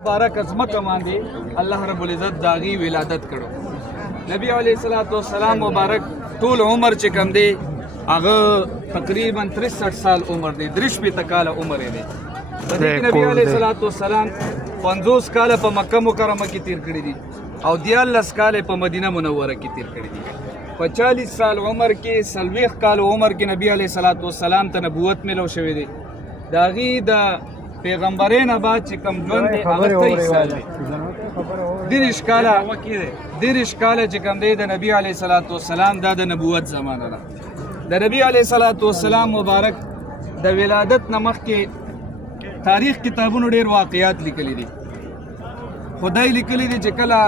مبارک عظمت باندې الله رب العزت داغي ولادت کړو. نبی علیہ الصلوۃ والسلام مبارک ټول عمر چې کم دی هغه تقریبا 63 سال عمر دی، 63 کال عمر دی. نبی علیہ الصلوۃ والسلام 50 کال په مکه مکرمه کې تیر کړی دي او 14 کال په مدینه منوره کې تیر کړی دي. په 40 سال عمر کې 40 کال عمر کې نبی علیہ الصلوۃ والسلام ته نبوت ملو شوی دی. داغي د پیغمبرین بعد چې کم ژوند دی هغه 23 سال دی. دیرش کاله چې کم دی د نبی علیه الصلاۃ والسلام دا د نبوت زمانه ده. د نبی علیه الصلاۃ والسلام مبارک د ولادت نه مخکې تاریخ کتابونو ډېر واقعات لیکلي دي. خدای لیکلي دي چې کله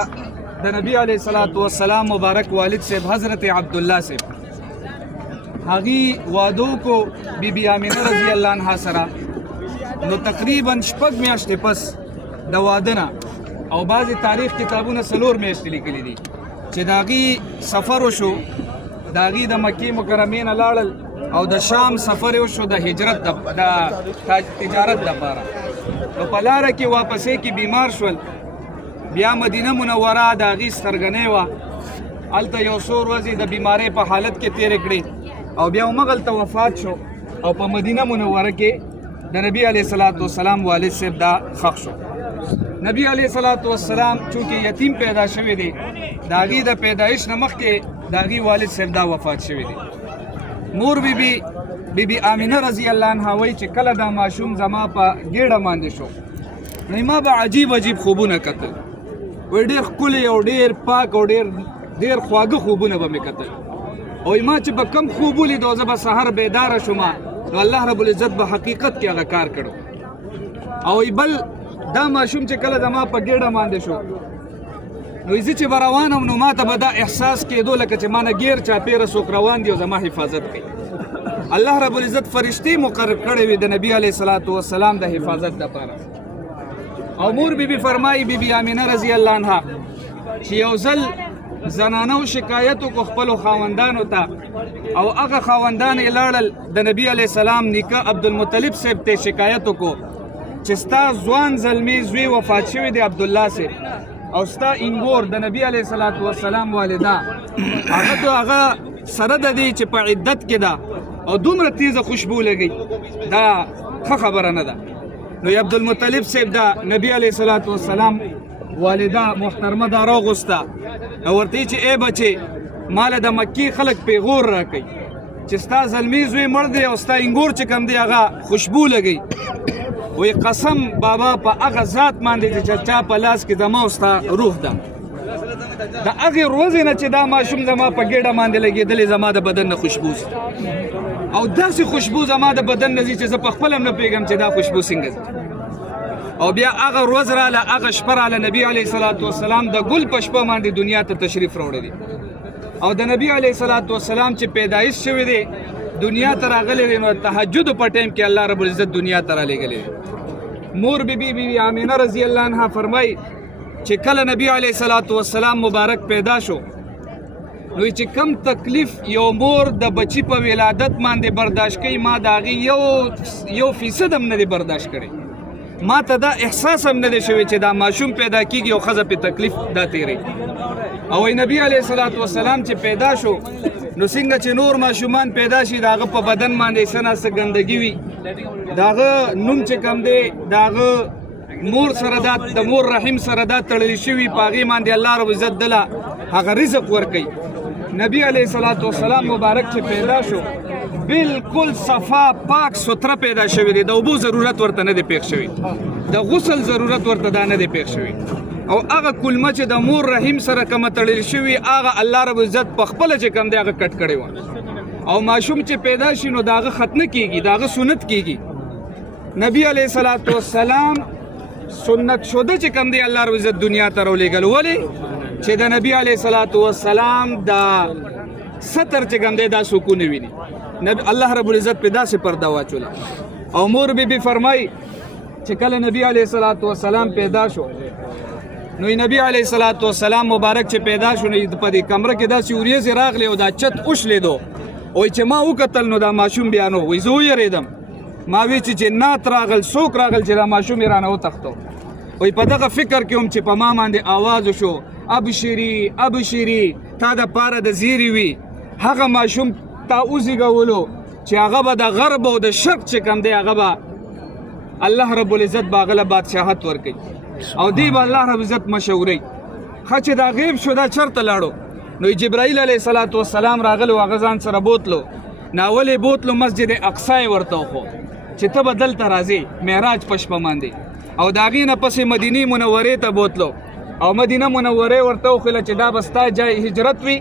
د نبی علیه الصلاۃ والسلام مبارک والد صاحب حضرت عبدالله صاحب هغې وادو کو بی بی آمینه رضی الله عنها سره، نو تقریبا 6 میاشتې پس د واده نه او بعضې تاریخ کتابونه 4 میاشتې لیکلي دي چې د هغې سفر وشو، د هغې د مکې مکرمې نه لاړل او د شام سفر یې وشو د هجرت د تجارت دپاره. نو په لاره کې واپسې کې بیمار شول، بیا مدینه منوره د هغې سترګنۍ وه، هلته یو څو ورځې د بیمارۍ په حالت کې تېرې کړې او بیا همغلته وفات شو او په مدینه منوره کې د نبی علیه الصلاۃ والسلام والد صاحب دا خښ شو. نبی علیه الصلاۃ والسلام چونکې یتیم پیدا شوی دی، د هغې د پیدایش نه مخکې د هغې والد صاحب دا وفات شوی دی. مور بی بی آمینه رضی الله عنها وایي چې کله دا ماشوم زما په ګېډه باندې شو نو ما به عجیب خوبونه کتل، وایي ډېر ښکلي او ډېر پاک او ډېر خواږه خوبونه به مې کتل. او ما چې به کم خوب ولیدو زه به سحر بیداره شومه نو الله رب العزت به حقیقت کې هغه کار کړو. او بل دا ماشوم چې کله زما په ګېډه باندې شو نو زه چې به روان وم نو ما ته به دا احساس کېدو لکه چې ما نه ګیر چاپېره څوک روان دي او زما حفاظت کوي. الله رب العزت فرشتې مقرر کړې وي د نبي علیه الصلاۃ والسلام د حفاظت دپاره. او مور بی فرمایي بی بی آمینه رضی الله عنها چې یو ځل زنانو شکایت وکړو خپلو خاوندانو ته او هغه خاوندان یې لاړل د نبي علیه السلام نیکه عبدالمطلب صاحب ته شکایت وکړو چې ستا ځوان زلمی زوی وفات شوی دی عبدالله صاحب او ستا انګور د نبي علیه الصلاۃ والسلام والده هغه سره د دې چې په عدت کې ده او دومره تیزه خوشبو لګي دا ښه خبره نه ده. نو عبدالمطلب صاحب دا نبي علیه الصلاۃ والسلام والده محترمه دا راغوسته او ورته چې ای بچې ماله د مکې خلک پیغور راکوي چې ستا زلمی زوی مړ دی او ستا انګور چې کم دی هغه خوشبو لګوي. وایي قسم بابا په هغه ذات باندې چې چا په لاس کې زما او ستا روح ده، د هغې ورځې نه چې دا ماشوم زما په ګېډه باندې لګېدلې زما د بدن نه خوشبو او داسې خوشبو زما د بدن نه ځي چې زه په خپله هم نه پوهېږم چې دا خوشبو څنګه ځي. او بیا هغه ورځ راله هغه شپه راله نبي علیه الصلاۃ والسلام د ګل په شپه باندې دنیا ته تشریف راوړی دی او د نبي علیه الصلاۃ والسلام چې پیدایش شوی دی دنیا ته راغلی دی نو تهجد په ټایم کې الله رب العزت دنیا ته رالیږلی دی. مور بی آمینه رضی الله عنها فرمایي چې کله نبی علیه الصلاۃ والسلام مبارک پیدا شو نو چې کم تکلیف یو مور د بچی په ولادت باندې برداشت کوي ما د هغې یو فیصد هم نه دی برداشت کړی. ما ته دا احساس هم نه دی شوی چې دا ماشوم پیدا کیږي او ښځه پې تکلیف دا تیری. او نبی علیه الصلاۃ والسلام چې پیدا شو نو څنګه چې نور ماشومان پیدا شي د هغه په بدن باندې څه نه څه ګندګي وي د هغه نوم چې کم دی د هغه مور سره دا د مور رحم سره دا تړلی شوي په هغې باندې الله رب عزت دله هغه رزق ورکوي. نبی علیه الصلاۃ والسلام مبارک چې پیدا شو بالکل صفا پاک ستره پیدا شوی دی، د اوبو ضرورت ورته نه دی پېښ شوی، د غسل ضرورت ورته دا نه دی پېښ شوی. او هغه کلمه چې د مور رحیم سره کومه تړل شوي هغه الله رب عزت په خپله چې کوم دی هغه کټ کړی وه او ماشوم چې پیدا شي نو د هغه ختنه کېږي، د هغه سنت کېږي. نبی علیه الصلاۃ والسلام سنت شده چې کوم دی الله رب عزت دنیا ته راولېږل. ولې چې د نبی علیه الصلاۃ والسلام دا ستر چې کوم دی دا سکون ویني، الله رب العزت په داسې پرده واچوله. او مور بی فرمایي چې کله نبی علیه الصلاۃ والسلام پیدا شو نو نبی علیه الصلاۃ والسلام مبارک چې پیدا شو نو په دې کمره کې داسې وریځې راغلې او دا چت وشلېدو. وایي چې ما وکتل نو دا ماشوم بیا نو، وایي زه ویرېدم، ما وی چې جنات راغل څوک راغل چې دا ماشوم یې رانه وتښتو. وای په دغه فکر کې هم چې په ما باندې آواز وشو ابشری ابشری تا د پاره د زیری وي هغه ماشوم تا وزیږولو چې هغه به د غرب او د شرق چې کوم دی هغه به الله رب العزت به هغه له بادشاهت ورکوي او دی به الله رب العزت مشهوري ښه چې دا غیب شو دا چېرته لاړو نو جبرائیل علیه السلام راغلو هغه ځان سره بوتلو ناولې بوتلو مسجد اقصی ورته وخو چې ته به دلته راځې معراج په شپه باندې او د هغې نه پسې مدینې منورې ته بوتلو او مدینه منورې ورته وښیله چې دا به ستا جای هجرت وي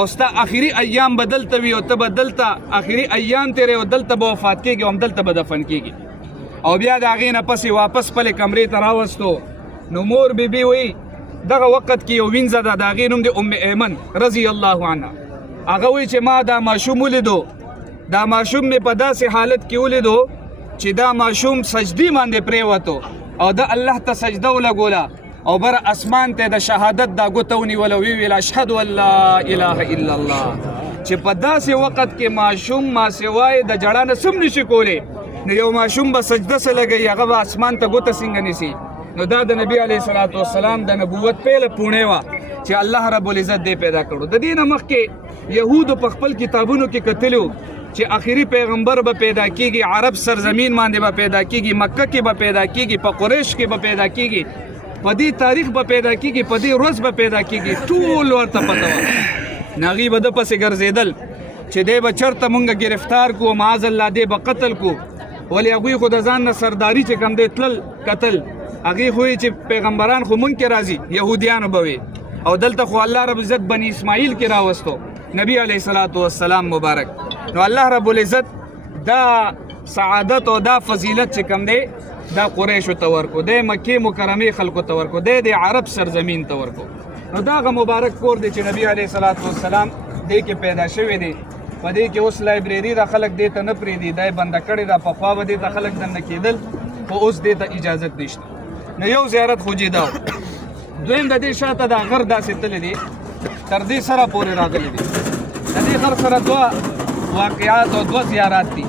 او ستا آخري ایام به دلته وي او ته به دلته آخري ایام تیرې او دلته به وفات کېږي او همدلته به دفن کېږي او بیا د هغې نه پسې واپس خپلې کمرې ته راوستو نو مور بیبي وایي دغه وخت کې یو وینځه ده د هغې نوم د ام ایمن رضی الله عنها هغه وایي چې ما دا ماشوم ولیدو دا ماشوم مې په داسې حالت کې ولیدو چې دا ماشوم سجدي باندې پرېوتو او د الله ته سجده ولګوله او بر اسمان ته د شهادت دا ګوته ونیوله وی ویل اشهد ان لا اله الا الله چې په داسې وخت کې ماشوم ما سوای د جړا نه سم نشي کولی نو یو ماشوم به سجده سره لګي هغه به اسمان ته ګوته څنګه نیسي نو دا د نبی علیه الصلاۃ والسلام د نبوت پیله پوڼې وه چې الله رب العزت دې پیدا کړو د دې نه مخکې یهودو په خپل کتابونو کې کتلو چې آخري پیغمبر به پیدا کیږي عرب سرزمین باندې به پیدا کیږي مکه کې به پیدا کیږي په قریش کې به پیدا کیږي په دې تاریخ به پیدا کیږي په دې ورځ به پیدا کیږي ټول ورته پته وه ناغي به د پسې ګرځېدل چې دی به چېرته مونږ گرفتار کو معاذ الله دی به قتل کو ولې هغوی خو د ځان نه سرداري چې کوم دی تلل کتل هغې خو چې پیغمبران خو مونږ کې راځي یهودیانو به وي او دلته خو الله رب العزت بني اسماعیل کې راوستو نبی علیه السلام مبارک نو الله رب العزت دا سعادت او دا فضیلت چې کوم دی دا قریشو ته ورکو دی مکې مکرمې خلکو ته ورکو دی د عرب سرزمین ته ورکو نو دا هغه مبارک کور دی چې نبی علیه السلام دی کې پیدا شوی دی په دې کې اوس لایبرري دا خلک دې ته نه پرېږدي دا یې بنده کړې ده پخوا به دې ته خلک دننه کېدل خو اوس دې ته اجازت نشته نو یو زیارت خو جدا دویم د دې شاته دا غر داسې تللی دی تر دې سره پورې راغلی دی د دې غر سره دوه واقعات او دوه زیارات دي